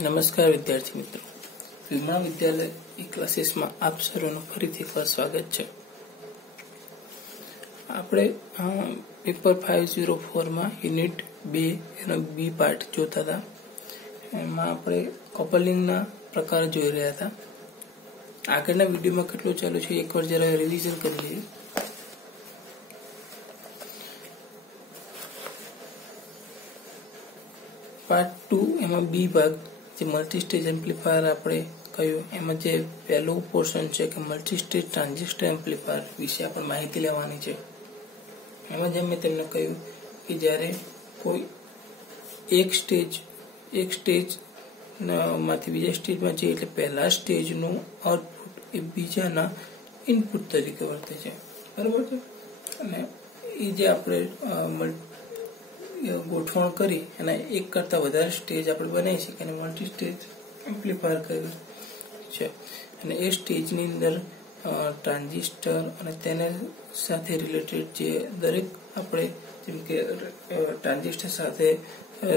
નમસ્કાર વિદ્યાર્થી મિત્રો, વિમા વિદ્યાલય ક્લાસીસમાં આપ સર્વનું ફરીથી એકવાર સ્વાગત છે. આપણે પેપર 504માં યુનિટ 2 એનો બી પાર્ટ જોતા હતા. એમાં આપણે કપલિંગના પ્રકાર જોઈ રહ્યા હતા. આગળના વિડીયોમાં કેટલું ચાલુ છે એકવાર જરા રિવિઝન કરી લઈએ. પાર્ટ 2 એમાં બી ભાગ જે મલ્ટી સ્ટેજ એમ્પ્લીફાયર આપણે કહ્યું, એમાં જે પહેલું પોર્શન છે કે મલ્ટી સ્ટેજ ટ્રાન્ઝિસ્ટર એમ્પ્લીફાયર વિશે આપણે માહિતી લેવાની છે. એમાં જેમ મેં તમને કહ્યું કે જ્યારે કોઈ એક સ્ટેજ માંથી બીજા સ્ટેજમાં જઈએ એટલે પહેલા સ્ટેજનું આઉટપુટ એ બીજાના ઇનપુટ તરીકે વર્તે છે, બરાબર છે. અને એ જે આપણે ગોઠવણ કરી અને એક કરતા વધારે સ્ટેજ આપણે બનાવી શકીએ અને મલ્ટી સ્ટેજ એમ્પ્લીફાયર કર્યું છે. અને એ સ્ટેજની અંદર ટ્રાન્ઝિસ્ટર અને તેને સાથે રિલેટેડ જે દરેક આપણે જેમ કે ટ્રાન્ઝિસ્ટર સાથે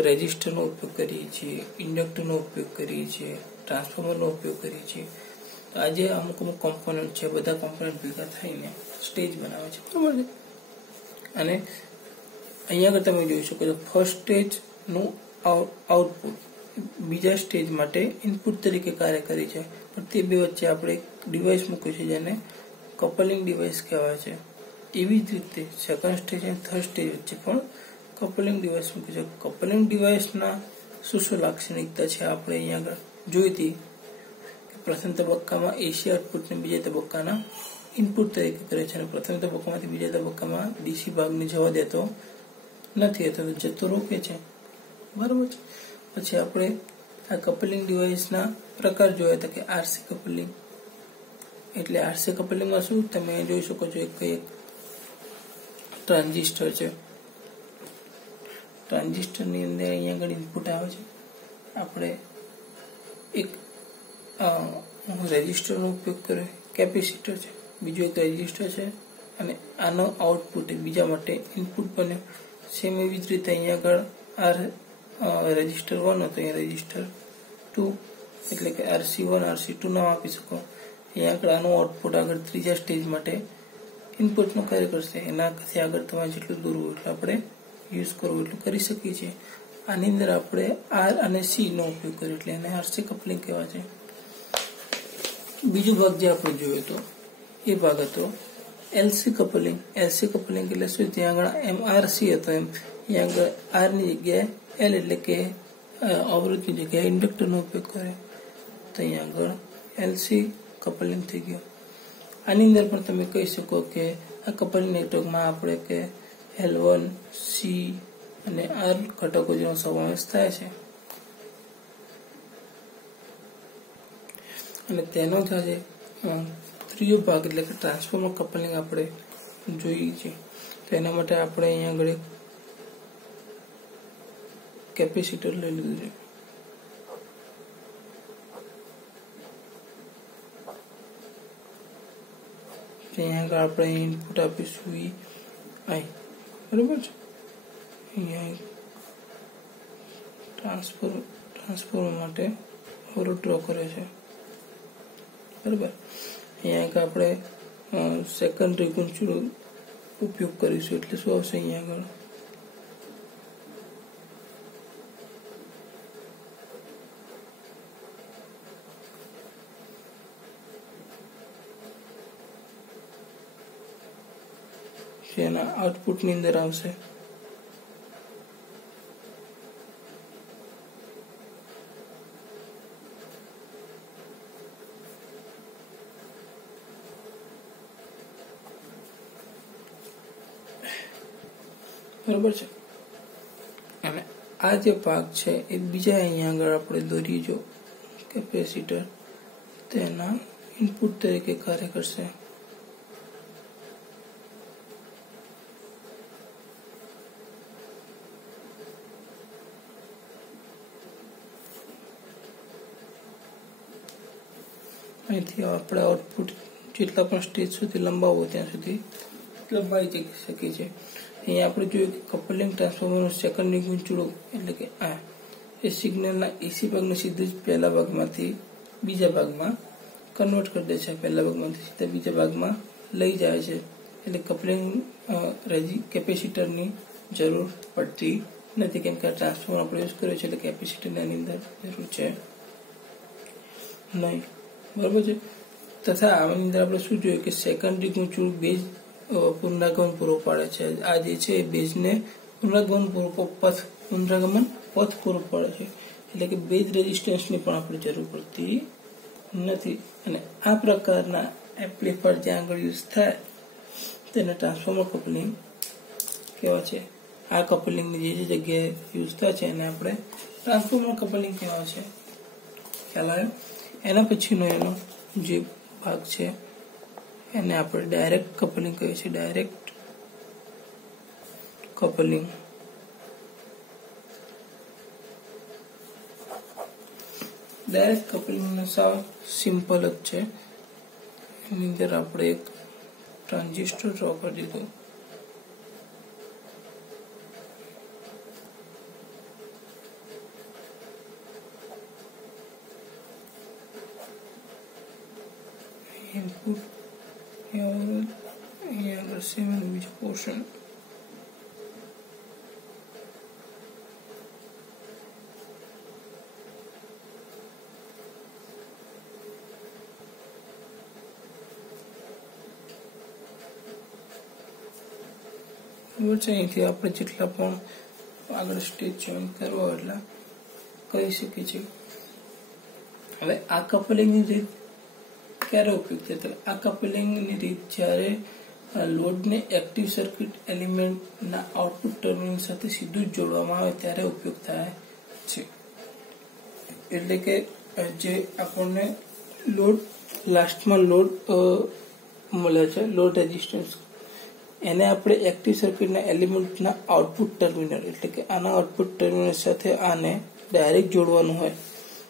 રેઝિસ્ટરનો ઉપયોગ કરીએ છીએ, ઇન્ડક્ટરનો ઉપયોગ કરીએ છીએ, ટ્રાન્સફોર્મરનો ઉપયોગ કરીએ છીએ. આજે અમુક કોમ્પોનન્ટ છે, બધા કોમ્પોનન્ટ ભેગા થઈને સ્ટેજ બનાવે છે, બરાબર છે. અને અહીંયા આગળ તમે જોઈ શકો છો ફર્સ્ટ સ્ટેજનું આઉટપુટ બીજા સ્ટેજ માટે ઇનપુટ તરીકે કાર્ય કરે છે, પણ તે બે વચ્ચે આપણે એક ડિવાઇસ મૂક્યું છે જેને કપલિંગ ડિવાઇસ કહેવાય છે. એવી જ રીતે સેકન્ડ સ્ટેજ અને થર્ડ સ્ટેજ વચ્ચે પણ કપલિંગ ડિવાઇસ મૂક્યું છે. કપલિંગ ડિવાઇસના શું લાક્ષણિકતા છે આપણે અહીંયા આગળ જોઈ હતી કે પ્રથમ તબક્કામાં એસી આઉટપુટને બીજા તબક્કાના ઇનપુટ તરીકે કરે છે અને પ્રથમ તબક્કામાંથી બીજા તબક્કામાં ડીસી ભાગને જવા દેતો નથી, અથવા તો જતો રોકે છે, બરાબર છે. પછી આપણે આ કપલિંગ ડિવાઇસના પ્રકાર જોયા હતા કે આરસી કપલિંગ એટલે આરસી કપલિંગમાં શું તમે જોઈ શકો છો એક ટ્રાન્ઝિસ્ટર છે. ટ્રાન્ઝિસ્ટરની અંદર અહીંયા આગળ ઇનપુટ આવે છે. આપણે એક રેઝિસ્ટરનો ઉપયોગ કર્યો, કેપેસિટર છે, બીજું એક રેઝિસ્ટર છે અને આનો આઉટપુટ બીજા માટે ઇનપુટ બન્યો. સેમ એવી જ રીતે અહીંયા આગળ રેઝિસ્ટર 1 હતો, અહીંયા રેઝિસ્ટર 2 એટલે કે RC1 RC2 નામ આપી શકો. અહીંયા આગળ આનું આઉટપુટ આગળ ત્રીજા સ્ટેજ માટે ઇનપુટનું કાર્ય કરશે. એનાથી આગળ તમારે જેટલું દોરવું એટલે આપણે યુઝ કરવું એટલું કરી શકીએ છીએ. આની અંદર આપણે R અને C નો ઉપયોગ કર્યો એટલે એને RC કપલિંગ કહેવાય છે. બીજો ભાગ જે આપણે જોયો હતો એ ભાગ હતો LC કપલિંગ. LC કપલિંગ એટલે શું? ત્યાં આગળ MRC હતો, એમ અહીંયા આગળ R ની જગ્યાએ L એટલે કે અવરોધની જગ્યાએ ઇન્ડક્ટરનો ઉપયોગ કરે તો અહીંયા આગળ LC કપલિંગ થઈ ગયો. આની અંદર પણ તમે કહી શકો કે આ કપલિંગ નેટવર્કમાં આપણે કે L1 C અને R ઘટકો જેનો સમાવેશ થાય છે. અને તેનો જ આજે ત્રીજો ભાગ એટલે કે ટ્રાન્સફોર્મર કપલિંગ આપણે જોઈએ છીએ. તો એના માટે આપણે અહીંયા આગળ એક કેપેસિટર લઈ લીધું છે. અહીંયા આગળ આપણે ઇનપુટ આપીશું I, બરાબર છે. અહીંયા ટ્રાન્સફોર્મર માટે અવરોધ ડ્રો કરે છે, બરાબર. અહીંયા આગળ આપણે સેકન્ડરી ગુંચડું ઉપયોગ કરીશું એટલે શું આવશે? અહીંયા આગળ એના આઉટપુટની અંદર આવશે. બરાબર છે. અને આ જે ભાગ છે એ બીજા અહીંયા આગળ આપણે દોરી જો કેપેસિટર તેના ઇનપુટ તરીકે કાર્ય કરશે. અહીંથી આપણે આઉટપુટ જેટલા પણ સ્ટેજ સુધી લંબાવવો ત્યાં સુધી લંબાઈ શકીએ છીએ. અહીંયા આપણે જોયું કે કપલિંગ ટ્રાન્સફોર્મરનું સેકન્ડરી ગુંચડું એટલે કે આ એ સિગ્નલના એસી ભાગને સીધું જ પહેલા ભાગમાંથી બીજા ભાગમાં કન્વર્ટ કરી દે છે, પહેલા ભાગમાંથી સીધા બીજા ભાગમાં લઈ જાય છે. એટલે કપલિંગ કેપેસિટરની જરૂર પડતી નથી, કેમ કે આ ટ્રાન્સફોર્મર આપણે યુઝ કર્યો છે એટલે કેપેસિટરની એની અંદર જરૂર છે નહીં. બરાબર છે. તથા આની અંદર આપણે શું જોયું કે સેકન્ડરી ગૂંચવણ બેઝ પુનરાગમન પૂરો પાડે છે. આ જે છે એ બેઝને પુનરાગમન પથ પૂરો પાડે છે, એટલે કે બેઝ રેઝિસ્ટન્સની પણ આપણે જરૂર પડતી નથી. અને આ પ્રકારના એમ્પ્લીફાયર જ્યાં આગળ યુઝ થાય તેને ટ્રાન્સફોર્મર કપલિંગ કહેવાય છે. આ કપલિંગની જે જગ્યાએ યુઝ થાય છે એને આપણે ટ્રાન્સફોર્મર કપલિંગ કહેવાય છે. ખ્યાલ આવ્યો? એના પછીનો એનો જે ભાગ છે એને આપણે ડાયરેક્ટ કપલિંગ કહીએ છીએ. ડાયરેક્ટ કપલિંગ સાવ સિમ્પલ જ છે. એની અંદર આપણે એક ટ્રાન્ઝિસ્ટર ડ્રો કરી દીધું. ઇનપુટ અહીંયા રસીવર બીજો પોર્શન. અહીંથી આપણે જેટલા પણ આગળ સ્ટેજ જોઈન કરવા એટલા કહી શકીએ છીએ. હવે આ કપલિંગની રીત ક્યારે ઉપયોગ થાય? તો આ કપલિંગની રીત જ્યારે લોડને એક્ટિવ સર્કિટ એલિમેન્ટના આઉટપુટ ટર્મિનલ સાથે સીધું જ જોડવામાં આવે ત્યારે ઉપયોગ થાય છે. એટલે કે જે આપણને લોડ લાસ્ટમાં લોડ મળે છે, લોડ રેઝિસ્ટન્સ, એને આપણે એક્ટિવ સર્કિટના એલિમેન્ટના આઉટપુટ ટર્મિનલ એટલે કે આના આઉટપુટ ટર્મિનલ સાથે આને ડાયરેક્ટ જોડવાનું હોય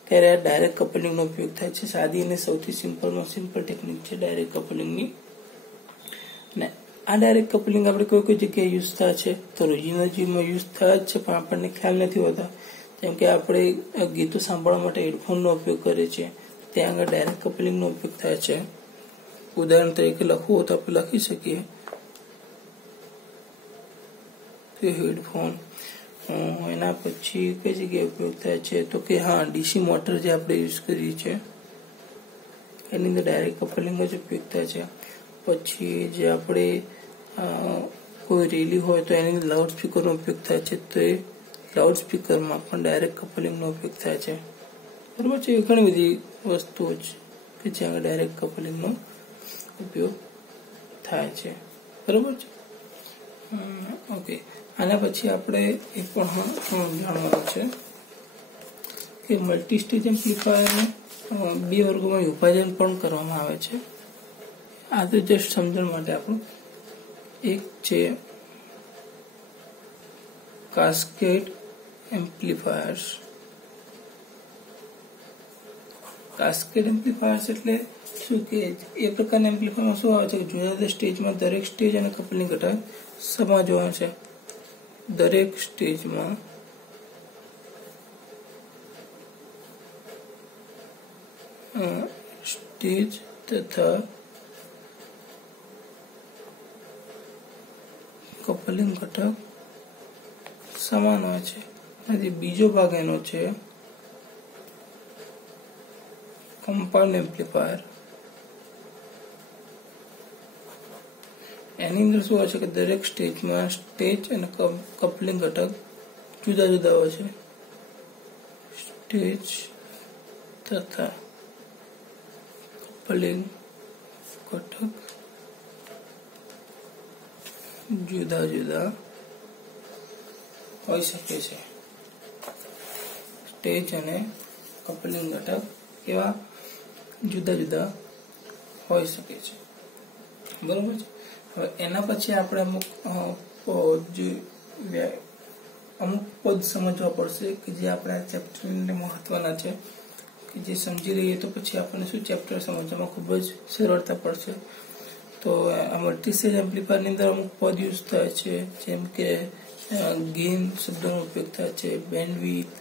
ત્યારે આ ડાયરેક્ટ કપલિંગનો ઉપયોગ થાય છે. સાદી અને સૌથી સિમ્પલમાં સિમ્પલ ટેકનિક છે ડાયરેક્ટ કપલિંગની. ને આ ડાયરેક્ટ કપલિંગ આપણે કોઈ જગ્યાએ યુઝ થાય છે તો રોજિંદા જીવનમાં યુઝ થાય જ છે, પણ આપણને ખ્યાલ નથી હોતા. જેમ કે આપણે ગીતો સાંભળવા માટે હેડફોનનો ઉપયોગ કરીએ છીએ, ત્યાં આગળ ડાયરેક્ટ કપલિંગનો ઉપયોગ થાય છે. ઉદાહરણ તરીકે લખવું હોય તો આપણે લખી શકીએ કે હેડફોન. એના પછી કઈ જગ્યાએ ઉપયોગ થાય છે તો કે હા, ડીસી મોટર જે આપણે યુઝ કરીએ છીએ એની અંદર ડાયરેક્ટ કપલિંગ જ ઉપયોગ થાય છે. પછી જે આપણે કોઈ રેલી હોય તો એની અંદર લાઉડ સ્પીકરનો ઉપયોગ થાય છે, તો એ લાઉડ સ્પીકરમાં પણ ડાયરેક્ટ કપલિંગનો ઉપયોગ થાય છે. બરાબર છે. ઘણી બધી વસ્તુઓ છે કે જ્યાં ડાયરેક્ટ કપલિંગનો ઉપયોગ થાય છે. બરાબર છે. ઓકે. આના પછી આપણે એ પણ જાણવાનું છે કે મલ્ટી સ્ટેજ એમ્પ્લીફાયરને બે વર્ગોમાં વિભાજન પણ કરવામાં આવે છે. આ તો જસ્ટ સમજણ માટે આપણું એક છે કાસ્કેડ એમ્પ્લીફાયર્સ. કાસ્કેડ એમ્પ્લીફાયર્સ એટલે શું કે એ પ્રકારના એમ્પ્લીફાયરમાં શું આવે છે કે જુદા જુદા સ્ટેજમાં દરેક સ્ટેજ અને કપલિંગ ઘટક સમાજ હોય છે. દરેક સ્ટેજમાં સ્ટેજ તથા કપલિંગ ઘટક સમાન હોય છે. અને બીજો ભાગ એનો છે કમ્પાઉન્ડ એમ્પ્લીફાયર. એની અંદર શું હોય છે કે દરેક સ્ટેજમાં સ્ટેજ અને કપલિંગ ઘટક જુદા જુદા હોય છે. સ્ટેજ તથા કપલિંગ ઘટક જુદા જુદા હોઈ શકે છે. સ્ટેજ અને કપલિંગ ઘટક કેવા જુદા જુદા હોઈ શકે છે. બરોબર છે. હવે એના પછી આપણે અમુક પદ સમજવા પડશે કે જે આપણા ચેપ્ટરને મહત્વના છે, કે જે સમજી લઈએ તો પછી આપણને શું ચેપ્ટર સમજવામાં ખૂબ જ સરળતા પડશે. તો આ મલ્ટી સ્ટેજ એમ્પ્લીફાયરની અંદર અમુક પદ યુઝ થાય છે, જેમ કે ગેઇન શબ્દનો ઉપયોગ થાય છે, બેન્ડવિડ્થ,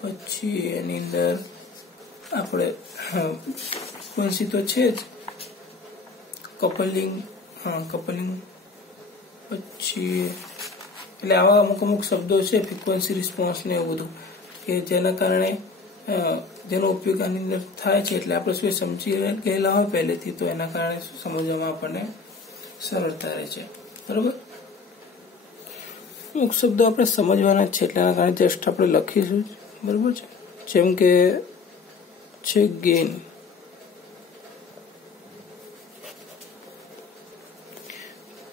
પછી એની અંદર આપણે ફ્રીક્વન્સી તો છે જ, કપલિંગ, કપલિંગ, પછી એટલે આવા અમુક શબ્દો છે ફ્રીક્વન્સી રિસ્પોન્સ ને એવું બધું કે જેના કારણે જેનો ઉપયોગ આની અંદર થાય છે, એટલે આપણે શું સમજી ગયેલા હોય પહેલેથી, તો એના કારણે સમજવામાં આપણને સરળતા રહે છે. બરોબર, અમુક શબ્દો આપણે સમજવાના છે એટલે એના કારણે જસ્ટ આપણે લખીશું. બરોબર છે, જેમ કે છે ગેઇન.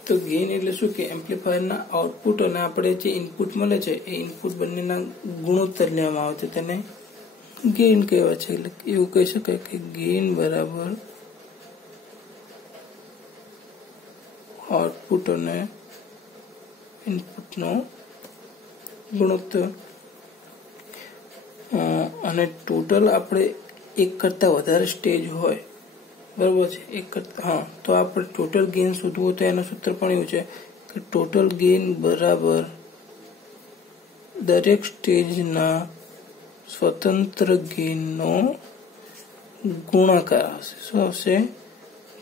તો ગેઇન એટલે શું કે એમ્પ્લીફાયરના આઉટપુટ અને આપણે જે ઇનપુટ મળે છે એ ઇનપુટ બંનેના ગુણોત્તર લેવામાં આવે છે, તેને ગેઇન કહેવાય છે. એટલે એવું કહી શકાય કે ગેઇન બરાબર આઉટપુટ અને ઇનપુટનો ગુણોત્તર. અને ટોટલ આપણે એક કરતા વધારે સ્ટેજ હોય, બરોબર છે, એક કરતા, તો આપણે ટોટલ ગેઇન શોધવું હોય તો એનું સૂત્ર પણ એવું છે કે ટોટલ ગેઇન બરાબર દરેક સ્ટેજના સ્વતંત્ર ગેઇનનો ગુણાકાર હશે. શું હશે?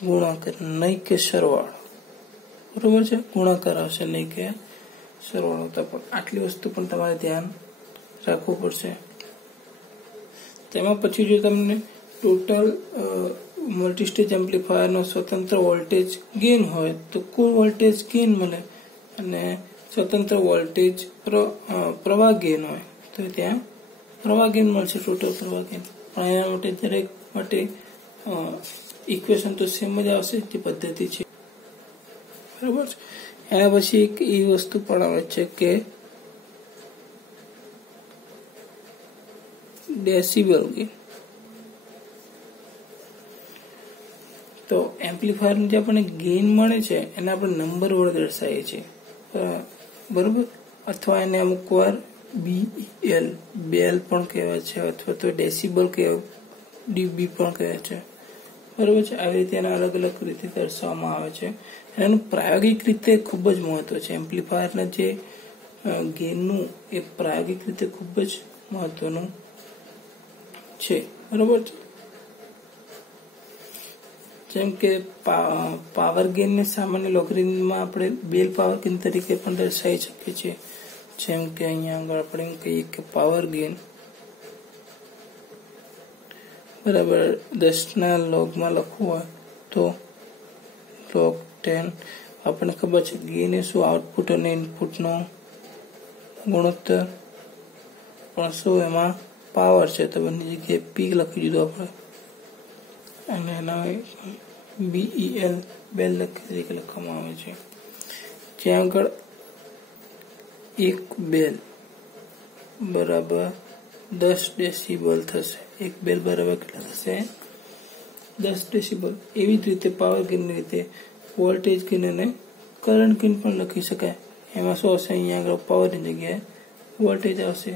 ગુણાકાર, નહીં કે સરવાળો. બરોબર છે, ગુણાકાર આવશે, નહીં કે સરવાળો. તો પણ આટલી વસ્તુ પણ તમારે ધ્યાન રાખવું પડશે. તેમાં પછી જો તમને ટોટલ મલ્ટીસ્ટેજ એમ્પ્લીફાયરનો સ્વતંત્ર વોલ્ટેજ ગેઇન હોય તો કુલ વોલ્ટેજ ગેઇન મળે, અને સ્વતંત્ર વોલ્ટેજ પ્રવાહ ગેઇન હોય તો ત્યાં પ્રવાહ ગેઇન મળશે, ટોટલ પ્રવાહ ગેઇન. પણ એના માટે દરેક માટે ઇક્વેશન તો સેમ જ આવશે, જે પદ્ધતિ છે. બરાબર છે. એના પછી એક એ વસ્તુ પણ આવે છે કે ડેસિબલ ગેઇન. તો એમ્પ્લીફાયરનું જે આપણને ગેઇન મળે છે એને આપણે નંબર વડે દર્શાવીએ છીએ, બરોબર, અથવા એને અમુક વાર BEL બેલ પણ કહેવાય છે, અથવા તો ડેસિબલ ડીબી પણ કહેવાય છે. બરોબર છે, આવી રીતે એના અલગ અલગ રીતે દર્શાવવામાં આવે છે. એનું પ્રાયોગિક રીતે ખૂબ જ મહત્વ છે. એમ્પ્લીફાયરના જે ગેઇનનું એ પ્રાયોગિક રીતે ખૂબ જ મહત્વનું છે. બરોબર છે, જેમ કે પાવર ગેઇનને સામાન્ય લોગરિધમમાં આપણે બેલ પાવર ગેઇન તરીકે પણ દર્શાવી શકીએ છીએ. જેમ કે અહીંયા આગળ આપણે એમ કહીએ કે પાવર ગેઇન બરાબર 10ના લોગમાં લખવું હોય તો log 10. આપણને ખબર છે ગેઇન એ શું? આઉટપુટ અને ઇનપુટનો ગુણોત્તર, પણ શું એમાં પાવર છે તો બંને જગ્યાએ પી લખી દીધું આપણે, અને એના BEL બેલ તરીકે લખવામાં આવે છે. જ્યાં આગળ એક બેલ બરાબર 10 ડેસિબલ થશે. એક બેલ બરાબર કેટલા થશે? 10 ડેસિબલ. એવી જ રીતે પાવર ગેઇનની રીતે વોલ્ટેજ ગેઇન અને કરંટ ગેઇન પણ લખી શકાય. એમાં શું હશે? અહીંયા આગળ પાવરની જગ્યાએ વોલ્ટેજ આવશે.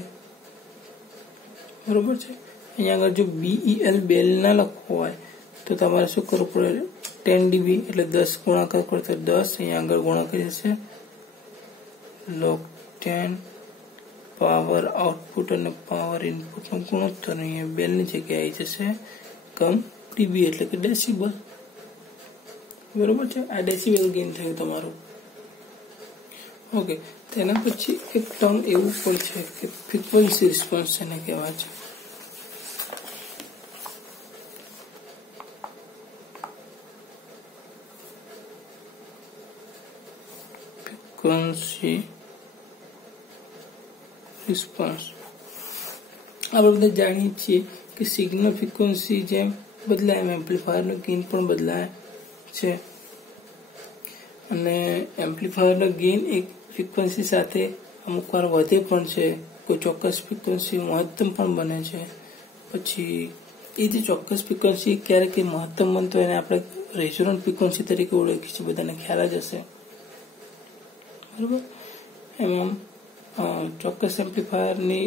બરોબર છે. અહીંયા આગળ જો BEL બેલ ના લખવું હોય તો તમારે શું કરવું પડે? 10 dB એટલે 10 ગુણાકાર કરો તો 10, અહીંયા આગળ ગુણાકાર જશે log 10 પાવર આઉટપુટ અને પાવર ઇનપુટનો ગુણોત્તર, અહીંયા બેલની જગ્યાએ આવી જશે કમ ડીબી એટલે કે ડેસિબલ. બરોબર છે, આ ડેસિબલ ગેઇન થયું તમારું. ઓકે, તેના પછી એક ટર્મ એવું પણ છે કે ફ્રીક્વન્સી રિસ્પોન્સ એને કહેવાય છે. ફ્રીક્વન્સી રિસ્પોન્સ આપણે બધા જાણીએ છીએ કે સિગ્નલ ફ્રીક્વન્સી જેમ બદલાય એમ એમ્પ્લીફાયરનો ગેઇન પણ બદલાય છે, અને એમ્પ્લીફાયરનો ગેઇન એક ફ્રીક્વન્સી સાથે અમુક વાર વધે પણ છે, કોઈ ચોક્કસ ફ્રીક્વન્સી મહત્તમ પણ બને છે. પછી એ જે ચોક્કસ ફ્રીક્વન્સી ક્યારેક મહત્તમ બનતો એને આપણે રેઝોનન્ટ ફ્રીક્વન્સી તરીકે ઓળખીએ છીએ, બધાને ખ્યાલ જ હશે. બરોબર, એમાં ચોક્કસ એમ્પ્લીફાયરની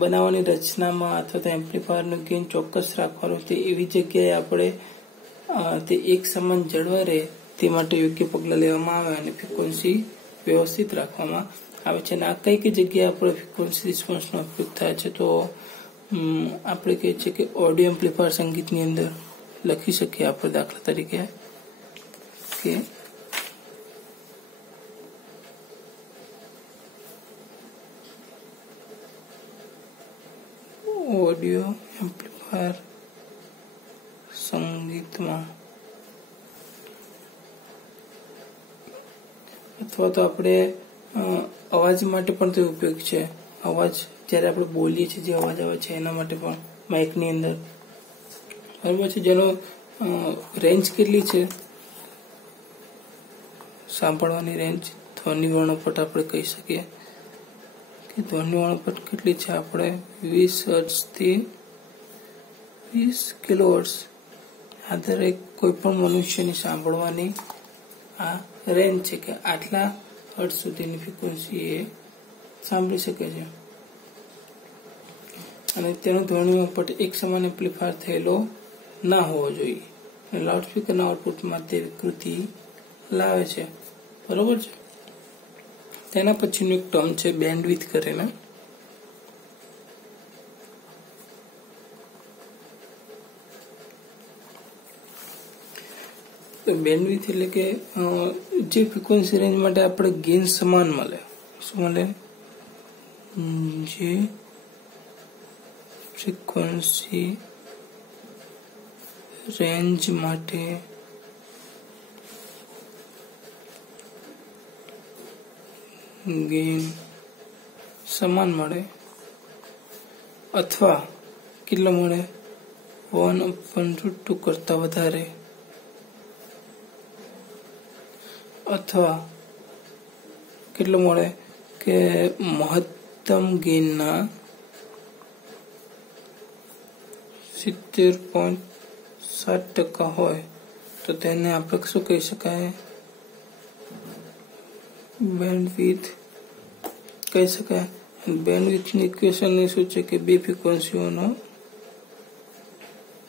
બનાવવાની રચનામાં અથવા તો એમ્પ્લીફાયરનું ગેઇન ચોક્કસ રાખવાનું, તે એવી જગ્યાએ આપણે તે એક સમાન જળવાઈ રહે તે માટે યોગ્ય પગલાં લેવામાં આવે અને ફ્રીક્વન્સી વ્યવસ્થિત રાખવામાં આવે છે. અને આ કઈ જગ્યાએ આપણે ફ્રીક્વન્સી રિસ્પોન્સનો ઉપયોગ થાય છે? તો આપણે કહીએ છીએ કે ઓડિયો એમ્પ્લીફાયર સંગીતની અંદર લખી શકીએ આપણે દાખલા તરીકે કે ઓડિયો એમ્પ્લીફાયર સંગીતમાં, અથવા તો આપણે અવાજ માટે પણ તે ઉપયોગ છે. અવાજ જ્યારે આપણે બોલીએ છીએ જે અવાજ આવે છે એના માટે પણ માઇકની અંદર, બરાબર છે. જેનો રેન્જ કેટલી છે, સાંભળવાની રેન્જ, ધ્વનિ વર્ણપટ આપણે કહી શકીએ કે ધ્વનિ વર્ણપટ કેટલી છે, આપણે 20 હર્ટ્ઝ થી 20 કિલોહર્ટ્ઝ આ દરેક કોઈ પણ મનુષ્યની સાંભળવાની આ રેન્જ છે કે આટલા હર્ટ્ઝ સુધીની ફ્રીક્વન્સી એ સાંભળી શકે છે. અને તેનો ધ્વનિ વર્ણપટ એક સમાન એમ્પ્લીફાયર થયેલો ના હોવો જોઈએ. લાઉડસ્પીકરના આઉટપુટમાં તે વિકૃતિ લાવે છે, બરોબર છે. તેના પછીનું એક ટર્મ છે બેન્ડવિડ્થ કરીને. તો બેન્ડવિડ્થ એટલે કે જે ફ્રીક્વન્સી રેન્જ માટે આપણે ગેઇન સમાન મળે. શું મળે? જે ફ્રીક્વન્સી રેન્જ માટે ગેઇન સમાન મળે અથવા કેટલો મળે 1/√2 કરતા વધારે, અથવા કેટલો મળે કે મહત્તમ ગેઇનના 70.7% હોય તો તેને આપણે શું કહી શકાય? બેન્ડવિડ્થ કહી શકાય. બેન્ડવિડ્થની ઇક્વેશન શું છે કે બે ફ્રીક્વન્સીઓનો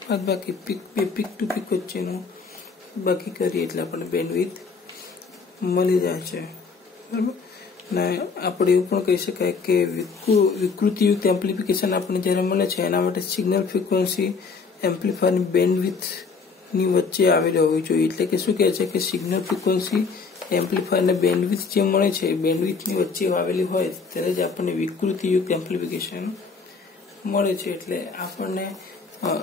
બાદબાકી બે પીક ટુ પીક વચ્ચેનો બાકી કરીએ એટલે આપણને બેન્ડવિડ્થ મળી જાય છે, બરાબર. ને આપણે એવું પણ કહી શકાય કે વિકૃતિયુક્ત એમ્પ્લિફિકેશન આપણને જ્યારે મળે છે એના માટે સિગ્નલ ફ્રીક્વન્સી એમ્પ્લીફાયરની બેન્ડવિડ્થની વચ્ચે આવેલી હોવી જોઈએ. એટલે કે શું કહે છે કે સિગ્નલ ફ્રીક્વન્સી એમ્પ્લીફાયરને બેન્ડવિડ્થ જે મળે છે બેન્ડવિડ્થની વચ્ચે આવેલી હોય ત્યારે જ આપણને વિકૃતિયુક્ત એમ્પ્લિફિકેશન મળે છે. એટલે આપણને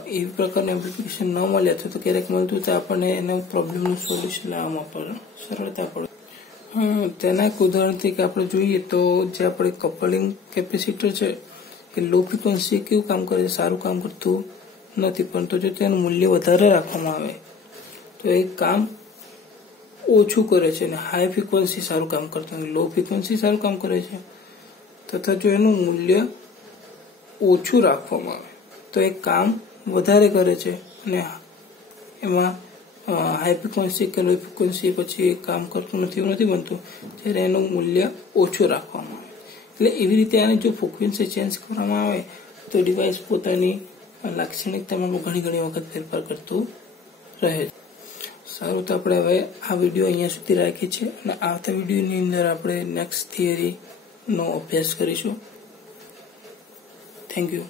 એવી પ્રકારનું એમ્પ્લિફિકેશન ન મળે અથવા તો ક્યારેક મળતું તો આપણને એના પ્રોબ્લેમનું સોલ્યુશન લાવવામાં પણ સરળતા પડે. તેના એક ઉદાહરણથી કે આપણે જોઈએ તો જે આપણે કપલિંગ કેપેસિટર છે એ લો ફ્રીક્વન્સી કેવું કામ કરે છે? સારું કામ કરતું નથી. પરંતુ જો તેનું મૂલ્ય વધારે રાખવામાં આવે તો એ કામ ઓછું કરે છે અને હાઈ ફ્રીક્વન્સી સારું કામ કરતું હોય, લો ફ્રીક્વન્સી સારું કામ કરે છે. તથા જો એનું મૂલ્ય ઓછું રાખવામાં આવે તો એ કામ વધારે કરે છે અને એમાં હાઈ ફ્રીક્વન્સી કે લો ફ્રીક્વન્સી પછી કામ કરતું નથી એવું નથી બનતું જ્યારે એનું મૂલ્ય ઓછું રાખવામાં આવે. એટલે એવી રીતે આને જો ફ્રીક્વન્સી ચેન્જ કરવામાં આવે તો ડિવાઇસ પોતાની લાક્ષણિકતામાં ઘણી વખત ફેરફાર કરતું રહે છે. સારું, તો આપણે હવે આ વિડીયો અહીંયા સુધી રાખીએ છીએ અને આવતા વિડીયોની અંદર આપણે નેક્સ્ટ થિયરીનો અભ્યાસ કરીશું. Thank you.